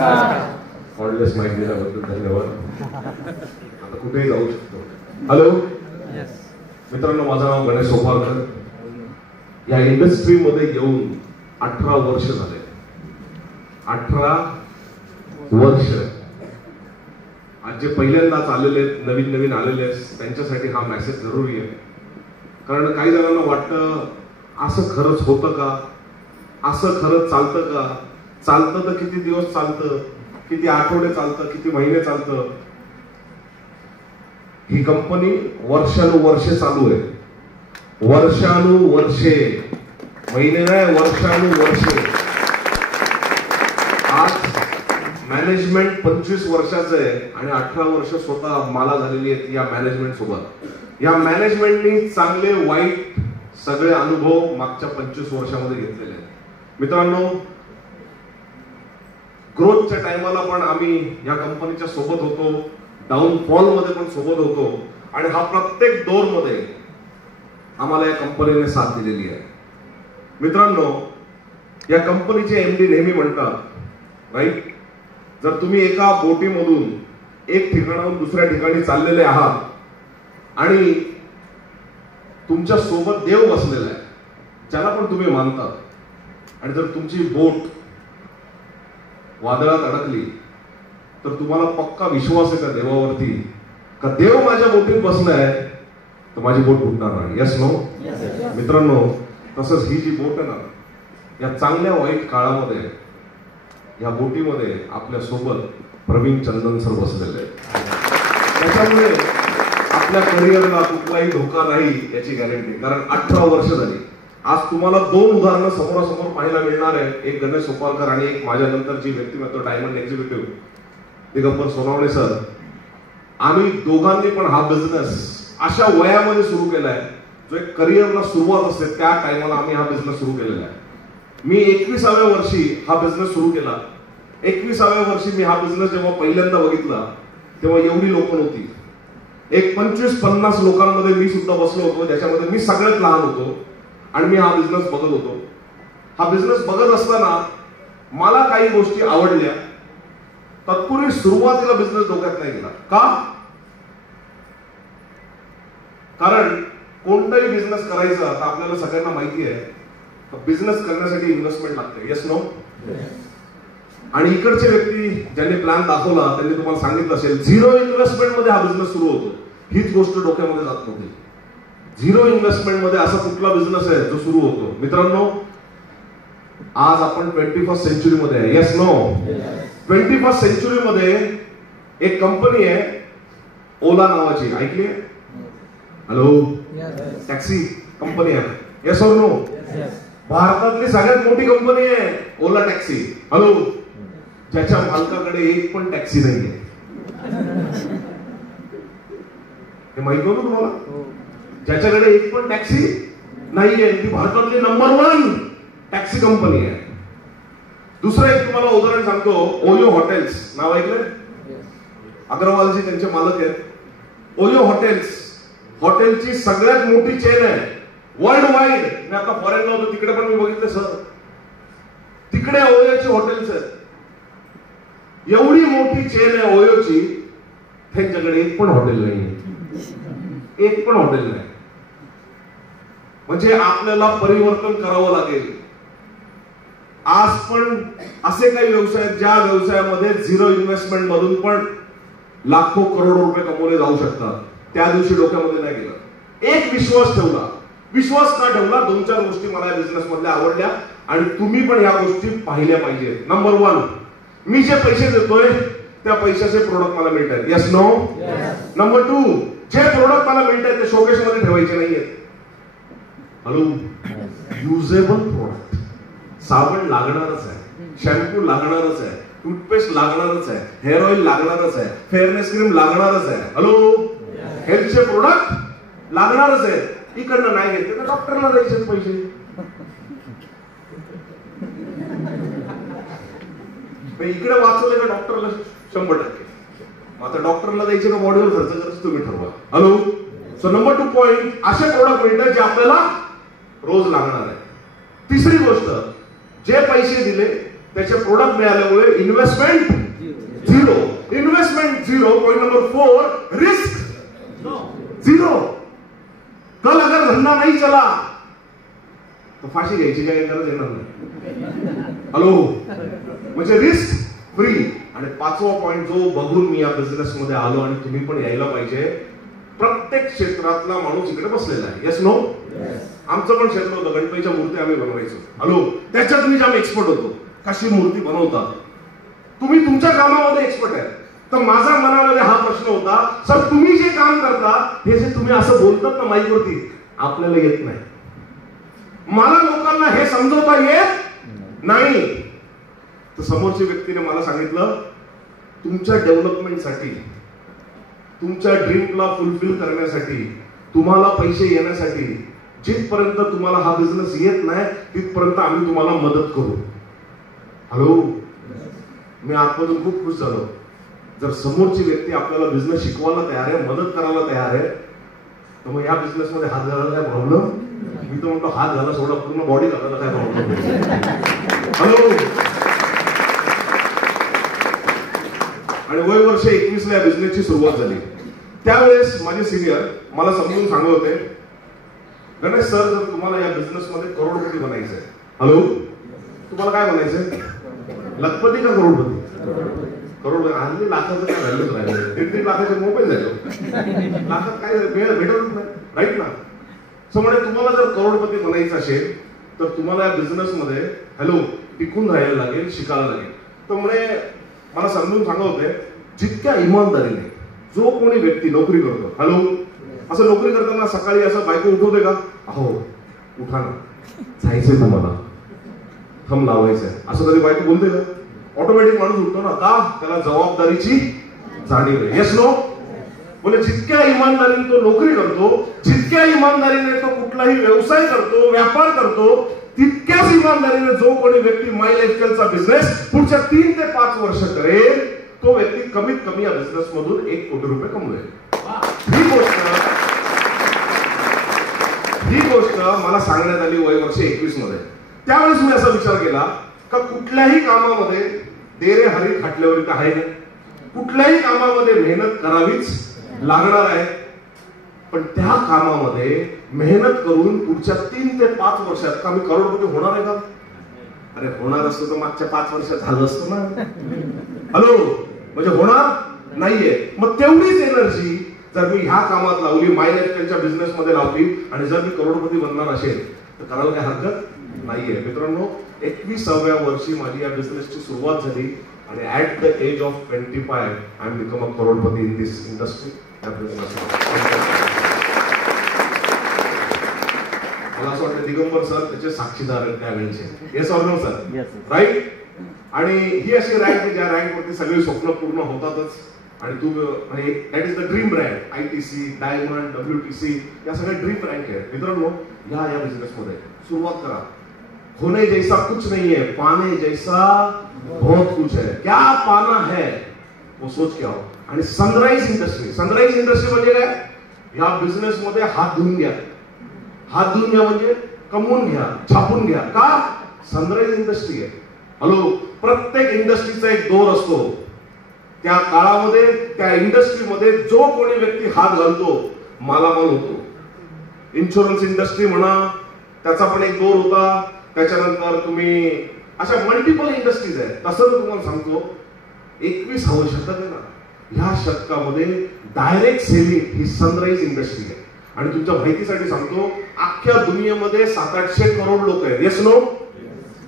ऑनलेस माहिती दिल्याबद्दल धन्यवाद. आता कुठेही जाऊ शकतो. हॅलो मित्रांनो, माझं नाव गणेश सोपारकर. या इंडस्ट्रीमध्ये येऊन 18 वर्ष झाले. 18 वर्ष. आज जे पहिल्यांदाच आलेले नवीन आलेले त्यांच्यासाठी हा मेसेज जरुरी आहे. कारण काही जणांना वाटतं असं खरंच होतं का, असं खरंच चालतं का, चालतं तर किती दिवस चालतं, किती आठवडे चालतं, किती महिने चालतं. ही कंपनी वर्षानुवर्षे चालू आहे. वर्षानुवर्षे, महिने नाही, वर्षानुवर्षे. आज मॅनेजमेंट 25 वर्षाचं आहे आणि 18 वर्ष स्वतः मला झालेली आहेत या मॅनेजमेंट सोबत. या मॅनेजमेंटनी चांगले वाईट सगळे अनुभव मागच्या 25 वर्षामध्ये घेतलेले आहेत. मित्रांनो, ग्रोथच्या टाइमाला पण आम्ही या कंपनीच्या सोबत होतो, डाऊनफॉल मध्ये पण सोबत होतो आणि हा प्रत्येक दौर मध्ये आम्हाला या कंपनीने साथ दिलेली आहे. मित्रांनो, या कंपनीचे एमडी नेहमी म्हणतात, राईट, जर तुम्ही एका बोटीमधून एक ठिकाणाहून दुसऱ्या ठिकाणी चाललेले आहात आणि तुमच्या सोबत देव बसलेला आहे ज्याला पण तुम्ही मानतात, आणि जर तुमची बोट वादळात अडकली तर तुम्हाला पक्का विश्वास आहे त्या देवावरती का देव माझ्या बोटीत बसलाय तर माझी बोट फुटणार नाही. Yes no? मित्रांनो, तसंच ही जी बोट आहे ना, या चांगल्या वाईट काळामध्ये या बोटीमध्ये आपल्या सोबत प्रवीण चंदन सर बसलेले आहेत. त्याच्यामुळे आपल्या करिअरला कुठलाही धोका नाही याची गॅरंटी. कारण 18 वर्ष झाली. आज तुम्हाला 2 उदाहरणं समोरासमोर पाहायला मिळणार आहे. एक गणेश सोपारकर आणि एक माझ्या नंतरची व्यक्तिमत्व diamond executive Digambar Sonawane sir. आम्ही दोघांनी पण हा बिझनेस अशा वयामध्ये सुरू केलाय जो एक करिअरला सुरुवात असते त्या टाइमला आम्ही हा बिझनेस सुरू केलेला आहे. मी 21व्या वर्षी हा बिझनेस सुरू केला. 21व्या वर्षी मी हा बिझनेस जेव्हा पहिल्यांदा बघितला तेव्हा एवढी लोक नव्हती. एक 25-50 लोकांमध्ये मी सुद्धा बसलो होतो, ज्याच्यामध्ये मी सगळ्यात लहान होतो आणि मी हा बिझनेस बघत होतो. हा बिझनेस बघत असताना मला काही गोष्टी आवडल्या. तत्पूर्वी सुरुवातीला बिझनेस डोक्यात नाही गेला. का? कारण कोणताही बिझनेस करायचा तर आपल्याला सगळ्यांना माहिती आहे बिझनेस करण्यासाठी इन्व्हेस्टमेंट लागते. Yes no? आणि इकडचे व्यक्ती ज्यांनी प्लॅन दाखवला त्यांनी तुम्हाला सांगितलं असेल 0 इन्व्हेस्टमेंट मध्ये हा बिझनेस सुरू होतो. हीच गोष्ट डोक्यामध्ये जात नव्हती. 0 इन्व्हेस्टमेंट मध्ये असा कुठला बिझनेस आहे जो सुरू होतो. मित्रांनो, आज आपण 21st सेंचुरी मध्ये आहे. Yes no? 21st सेंचुरी मध्ये एक कंपनी आहे ओला नावाची. ऐकली? हॅलो? टॅक्सी कंपनी आहे. येस और नो? भारतातली सगळ्यात मोठी कंपनी आहे ओला टॅक्सी. हॅलो? ज्याच्या मालकाकडे एक पण टॅक्सी नाहीये. हे माहित नव्हतं तुम्हाला? ज्याच्याकडे एक पण टॅक्सी नाहीये ती भारतातली नंबर 1 टॅक्सी कंपनी आहे. दुसरं एक तुम्हाला उदाहरण सांगतो. ओयो हॉटेल्स नाव ऐकलंय? अग्रवालजी त्यांचे मालक आहेत. ओयो हॉटेलची सगळ्यात मोठी चेन आहे वर्ल्ड वाईड. मी आता फॉरेनला होतो तिकडे पण मी बघितलं सर, तिकडे ओयोची हॉटेल्स आहेत. एवढी मोठी चेन आहे ओयोची, त्यांच्याकडे एक पण हॉटेल नाही. एक पण हॉटेल नाही. म्हणजे आपल्याला परिवर्तन करावं लागेल. आज पण असे काही व्यवसाय ज्या व्यवसायामध्ये 0 इन्व्हेस्टमेंट मधून पण लाखो करोड रुपये कमवले जाऊ शकतात. त्या दिवशी डोक्यामध्ये नाही गेलं. एक विश्वास ठेवला. विश्वास का ठेवला? 2-4 गोष्टी मला या बिझनेस मधल्या आवडल्या आणि तुम्ही पण या गोष्टी पाहिल्या पाहिजेत. नंबर 1, मी जे पैसे देतोय त्या पैशाचे प्रोडक्ट मला मिळत आहेत. Yes no? नंबर 2, जे प्रोडक्ट मला मिळत आहेत ते शोकेस मध्ये ठेवायचे नाहीयेत. हॅलो? Usable product. साबण लागणारच आहे, शॅम्पू लागणारच आहे, टूथपेस्ट लागणारच आहे, हेअर ऑइल लागणारच आहे, फेअरनेस क्रीम लागणारच आहे. हॅलो? हेल्थचे प्रोडक्ट लागणारच आहे. इकडनं नाही घेतले तर डॉक्टरला द्यायचे पैसे. इकडे वाचवले का डॉक्टरला 100%. आता डॉक्टरला द्यायचे का बॉडीवर खर्च करायचं तुम्ही ठरवा. हॅलो? सो नंबर 2 पॉइंट, असे प्रोडक्ट मिळतात जे आपल्याला रोज लागणार आहे. तिसरी गोष्ट, जे पैसे दिले त्याचे प्रोडक्ट मिळाल्यामुळे investment zero. Investment zero. Point number 4, risk zero. कल अगर धंदा नहीं चला तो फाशी घ्यायची काय गरज येणार नाही. हॅलो, म्हणजे रिस्क फ्री. आणि 5वा पॉइंट जो बघून मी या बिझनेस मध्ये आलो आणि तुम्ही पण यायला पाहिजे, प्रत्येक क्षेत्रातला माणूस इकडे बसलेला आहे. Yes no? आमचं पण क्षेत्र होतं, गणपतीच्या मूर्ती आम्ही बनवायचो. हॅलो, त्याच्यात मी जाम एक्सपर्ट होतो. कशी मूर्ती बनवतात. तुम्ही तुमच्या कामामध्ये एक्सपर्ट आहे. तर माझ्या मनामध्ये हा प्रश्न होता, सर तुम्ही जे काम करता हे जे तुम्ही असं बोलतात ना माईकवरती, आपल्याला येत नाही. मला लोकांना हे समजवता येत नाही. तर समोरच्या व्यक्तीने मला सांगितलं, तुमच्या डेव्हलपमेंटसाठी, तुमच्या ड्रीमला फुलफिल करण्यासाठी, तुम्हाला पैसे येण्यासाठी, जिथपर्यंत तुम्हाला हा बिझनेस येत नाही तिथपर्यंत आम्ही तुम्हाला मदत करू. हॅलो, मी आतमधून खूप खुश झालो. जर समोरची व्यक्ती आपल्याला बिझनेस शिकवायला तयार आहे, मदत करायला तयार आहे, तर मग या बिझनेस मध्ये हात घालायला काय प्रॉब्लेम? मी तर म्हणतो हात घाला सोडा, पूर्ण बॉडी घालायला काय प्रॉब्लेम? हॅलो. आणि वय वर्ष 21 या बिझनेसची सुरुवात झाली. त्यावेळेस माझे सिनियर मला समजून सांगत होते, गणेश सर जर तुम्हाला या बिझनेस मध्ये करोडपती बनायचंय, हॅलो, तुम्हाला काय बनायचंय? लखपती का करोडपती? करोड. हल्ली लाखाचं काय व्हॅल्यूच राहिलं. 3-3 लाखाचे मोबाईल झाले, लाखात काय वेळ भेटतच नाही, राईट ना? सो म्हणजे तुम्हाला जर करोडपती बनायचं असेल तर तुम्हाला या बिझनेस मध्ये हॅलो टिकून राहायला लागेल, शिकायला लागेल. तर म्हणे मला समजून सांगत होते, जितक्या इमानदारीने जो कोणी व्यक्ती नोकरी करतो, हॅलो, असं नोकरी करताना सकाळी असं बायको उठवते का? अहो उठा ना, जायचंय तुम्हाला, थंब लावायचंय, असं कधी बायको बोलते का? ऑटोमॅटिक माणूस उठतो ना. का? त्याला जबाबदारीची जाणीव आहे. Yes no? बोले जितक्या इमानदारीने तो नोकरी करतो, जितक्या इमानदारीने तो कुठलाही व्यवसाय करतो, व्यापार करतो, तितक्याच इमानदारीने जो कोणी व्यक्ती माय लाईफस्टाईलचा बिझनेस पुढच्या 3 ते 5 वर्ष करेल, तो व्यक्ती कमीत कमी या बिझनेस मधून 1 कोटी रुपये कमवेल. ही गोष्ट मला सांगण्यात आली वय वर्ष 21 मध्ये. त्यावेळेस मी असा विचार केला का कुठल्याही कामामध्ये देरे हरी खाटल्यावर का आहे, कुठल्याही कामामध्ये मेहनत करावीच लागणार आहे. पण त्या कामामध्ये मेहनत करून पुढच्या 3 ते 5 वर्षात का मी करोडपती होणार आहे का? अरे होणार असतं तर मागच्या 5 वर्षात झालं असतं ना. हॅलो, म्हणजे होणार नाहीये. मग तेवढीच एनर्जी जर मी ह्या कामात लावली, माय लाईफस्टाईलच्या बिझनेस मध्ये लावली, आणि जर मी करोडपती बनणार असेल तर करायला काही हरकत नाहीये. मित्रांनो, 21व्या वर्षी माझी या बिझनेसची सुरुवात झाली आणि at the age of 25 I am become a crorepati in this industry. मला असं वाटतं दिगंबर सर त्याचे साक्षीदार आहेत त्यावेळेचे. Yes or no sir? Right. आणि ही अशी रँक आहे ज्या रँक वरती सगळी स्वप्न पूर्ण होतातच. आणि तू that is the dream brand. ITC, diamond, WTC या सगळ्या ड्रीम रँक आहेत. मित्रांनो, या बिझनेस मध्ये सुरुवात करा. होने जैसा कुछ नहीं है, पाने जैसा बहुत कुछ है. क्या पाना है वो सोच के आओ. आणि सनराइज इंडस्ट्री. सनराइज इंडस्ट्री म्हणजे काय? या बिझनेस मध्ये हात धुवून घ्या. हात धुवून घ्या म्हणजे कमवून घ्या, छापून घ्या. का? सनराइज इंडस्ट्री आहे. हॅलो, प्रत्येक इंडस्ट्रीचा एक दोर असतो. त्या काळामध्ये त्या इंडस्ट्रीमध्ये जो कोणी व्यक्ती हात घालतो मालामाल होतो. इन्शुरन्स इंडस्ट्री म्हणा, त्याचा पण एक दोर होता. त्याच्यानंतर तुम्ही अशा मल्टिपल इंडस्ट्रीज आहेत. तसं तुम्हाला सांगतो, 21व्या शतक आहे ना, ह्या शतकामध्ये डायरेक्ट सेलिंग ही सनराइज इंडस्ट्री आहे. आणि तुमच्या माहितीसाठी सांगतो, अख्ख्या दुनियेमध्ये 700-800 करोड लोक आहेत. Yes no?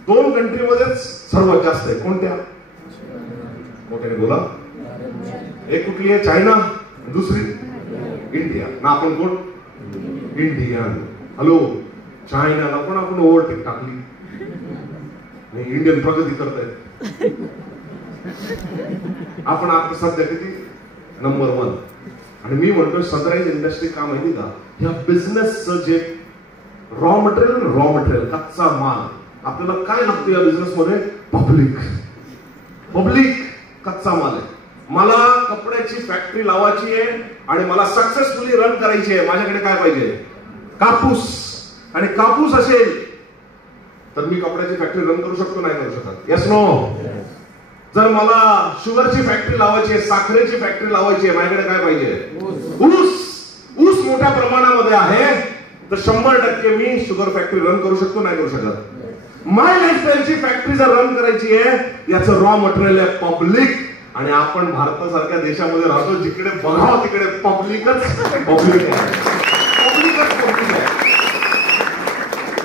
2 कंट्रीमध्येच सर्वात जास्त आहे. कोणत्या? मोठ्याने बोला. एक कुठली आहे? चायना. दुसरी इंडिया. ना आपण कोण? इंडियन. हॅलो, चायनाला पण आपण ओव्हरटेक टाकली. इंडियन प्रगती करतायत. आपण आता सध्या किती? नंबर 1. आणि मी म्हणतो सनराइज इंडस्ट्री का माहिती का? ह्या बिझनेसचं जे रॉ मटेरियल कच्चा माल. आपल्याला काय लागतो या बिझनेस मध्ये? पब्लिक कच्चा माल आहे. मला कपड्याची फॅक्टरी लावायची आहे आणि मला सक्सेसफुली रन करायची आहे. माझ्याकडे काय पाहिजे? कापूस. आणि कापूस असेल तर मी कपड्याची फॅक्टरी रन करू शकतो, नाही करू शकत? Yes no? जर मला शुगरची फॅक्टरी लावायची आहे, साखरेची फॅक्टरी लावायची आहे, माझ्याकडे काय पाहिजे? ऊस मोठ्या प्रमाणामध्ये आहे, तर 100% मी शुगर फॅक्टरी रन करू शकतो, नाही करू शकत? माय लाईफस्टाईलची फॅक्टरी जर रन करायची आहे, याचं रॉ मटेरियल आहे पब्लिक. आणि आपण भारतासारख्या देशामध्ये राहतो जिकडे बघावं तिकडे पब्लिकच पब्लिक आहे.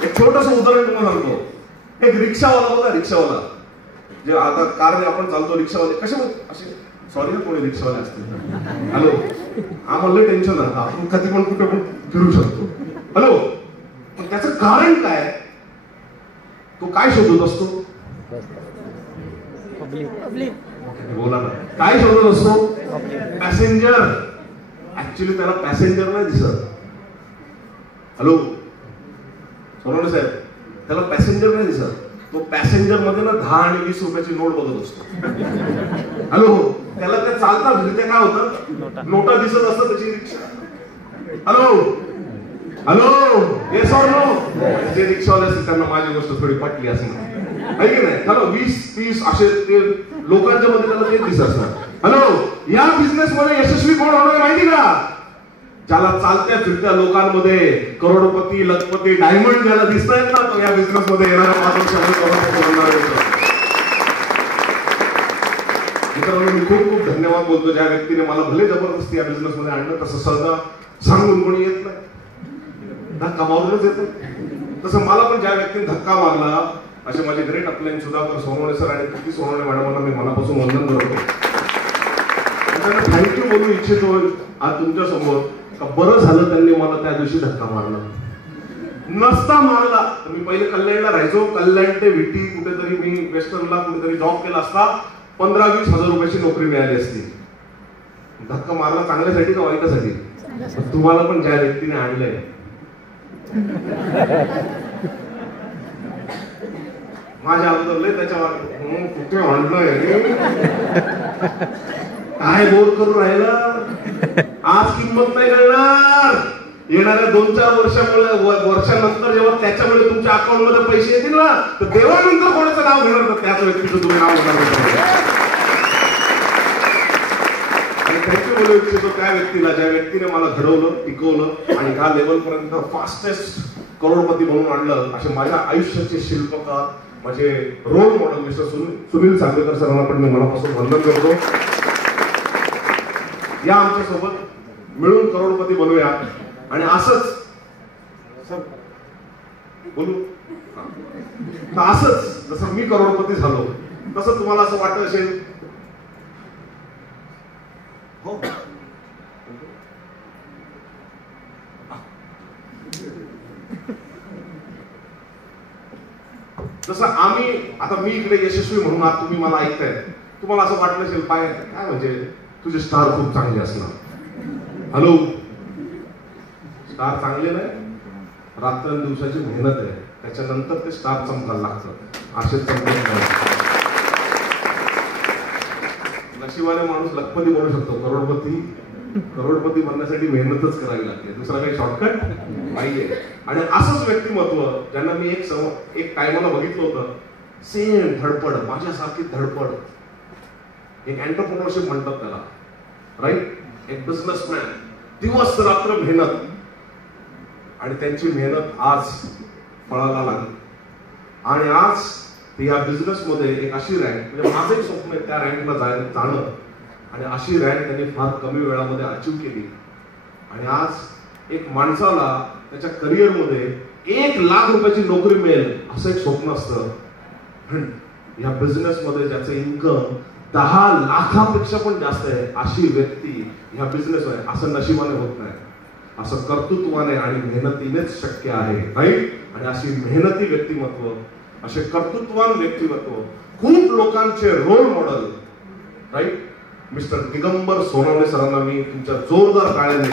एक छोटस उदाहरण तुम्हाला सांगतो. एक रिक्षावाला बघा, रिक्षावाला जे आता कार आपण चालतो, रिक्षावाले कसे असे, सॉरी ना कोणी रिक्षावाले असते, हॅलो आम्हाला टेन्शन आहे, आपण कधी पण कुठे पण फिरू शकतो, हॅलो. पण त्याचं कारण काय? तो काय शोधत असतो? बोला ना, काय शोधत असतो? पॅसेंजर. ऍक्च्युली त्याला पॅसेंजर नाही दिसत. हॅलो सोनवणे साहेब, त्याला पॅसेंजर नाही दिसत. तो पॅसेंजर मध्ये ना 10 आणि 20 रुपयाची नोट बघत असतो. हॅलो, त्याला ते चालता फिरते काय होतं, नोटा दिसत असतात त्याची रिक्षा. Hello hello, yes or no? जे रिक्षावाले असतील त्यांना माझी गोष्ट थोडी पटली असं आहे की नाही? हॅलो, 20-30 असे ते लोकांच्या मध्ये त्याला ते दिसत असतात. हॅलो, या बिझनेस मध्ये यशस्वी कोण होणार माहिती का? ज्याला चालत्या फिरत्या लोकांमध्ये करोडपती, लखपती, डायमंड ज्याला दिसत आहेत ना, तो या बिझनेस मध्ये येणारा मित्रांनो, मी खूप खूप धन्यवाद बोलतो ज्या व्यक्तीने मला भले जबरदस्ती या बिझनेस मध्ये आणलं. तसं सहजा सांगून कोणी येत नाही, धक्का मारूनच येतो. तसं मला पण ज्या व्यक्तीने धक्का मारला, असे माझे great up line Sudhakar Sonawane sir आणि कृती सोनवणे मॅडमांना मी मनापासून वंदन करतो. त्यांना थँक्यू बोलू इच्छितो आज तुमच्या समोर. बरं झालं त्यांनी मला त्या दिवशी धक्का मारला. नसता मारला तर मी पहिले कल्याणला राहायचो. कल्याण ते विटी कुठेतरी मी वेस्टर्नला कुठेतरी जॉब केला असता, 15-20 हजार रुपयाची नोकरी मिळाली असती. धक्का मारला चांगल्यासाठी का वाईटासाठी? तुम्हाला पण ज्या व्यक्तीने आणलंय, माझ्या अगोदर लय त्याच्यावर कुठे आणलंय, काय बोर करून राहिलं, आज किंमत नाही कळणार. येणाऱ्या 2-4 वर्षानंतर जेव्हा त्याच्यामुळे तुमच्या अकाउंट मध्ये पैसे येतील ना, तर देवानंतर कोणाचं नाव घेणार, तर त्याच व्यक्तीचं तुम्ही नाव घेणार. आणि थँक्यू बोलू इच्छितो त्या व्यक्तीला ज्या व्यक्तीने मला घडवलं, टिकवलं आणि ह्या लेवल पर्यंत फास्टेस्ट करोडपती बनवून आणलं. असे माझ्या आयुष्याचे शिल्पकार, माझे role model mister Sunil Sangvekar सरांना पण मी मनापासून वंदन करतो. या आमच्या सोबत मिळून करोडपती बनवूया. आणि असंच सर बोलू, असंच जसं मी करोडपती झालो तसं तुम्हाला असं वाटत असेल, हो जसं आम्ही आता मी इकडे यशस्वी म्हणून आज तुम्ही मला ऐकताय, तुम्हाला असं वाटलं असेल काय म्हणजे तुझे स्टार खूप चांगले असणार. हॅलो, स्टार चांगले नाही, रात्रंदिवसाची मेहनत आहे, त्याच्यानंतर ते स्टार चमकायला लागतं. असे चमकत नाही. नशिबाने माणूस लखपती बनू शकतो, करोडपती बनण्यासाठी मेहनतच करावी लागते, दुसरा काही शॉर्टकट नाहीये. आणि असंच व्यक्तिमत्व ज्यांना मी एक टायमाला बघितलं होतं, सेम धडपड, माझ्यासारखी धडपड, एक एंटरप्रेन्योरशिप म्हणतात त्याला, राईट, एक बिझनेसमॅन, दिवस रात्र मेहनत, आणि त्यांची मेहनत आज फळाला लागली. आणि आज या बिझनेस मध्ये एक अशी रँक, म्हणजे माझं एक स्वप्न आहे त्या रँकला जाणं, आणि अशी रँक त्यांनी फार कमी वेळामध्ये अचीव्ह केली. आणि आज एक माणसाला त्याच्या करिअरमध्ये 1 लाख रुपयाची नोकरी मिळेल असं एक स्वप्न असतं. पण या बिझनेस मध्ये ज्याचं इन्कम 10 लाखापेक्षा पण जास्त आहे, अशी व्यक्ती ह्या बिझनेस आहे. असं नशिबाने होत नाही, असं कर्तृत्वाने आणि मेहनतीनेच शक्य आहे, राईट. आणि अशी मेहनती व्यक्तिमत्व, असे कर्तृत्वान व्यक्तिमत्व, खूप लोकांचे role model, right, mister Digambar Sonawane सरांना मी तुमच्या जोरदार टाळ्यांनी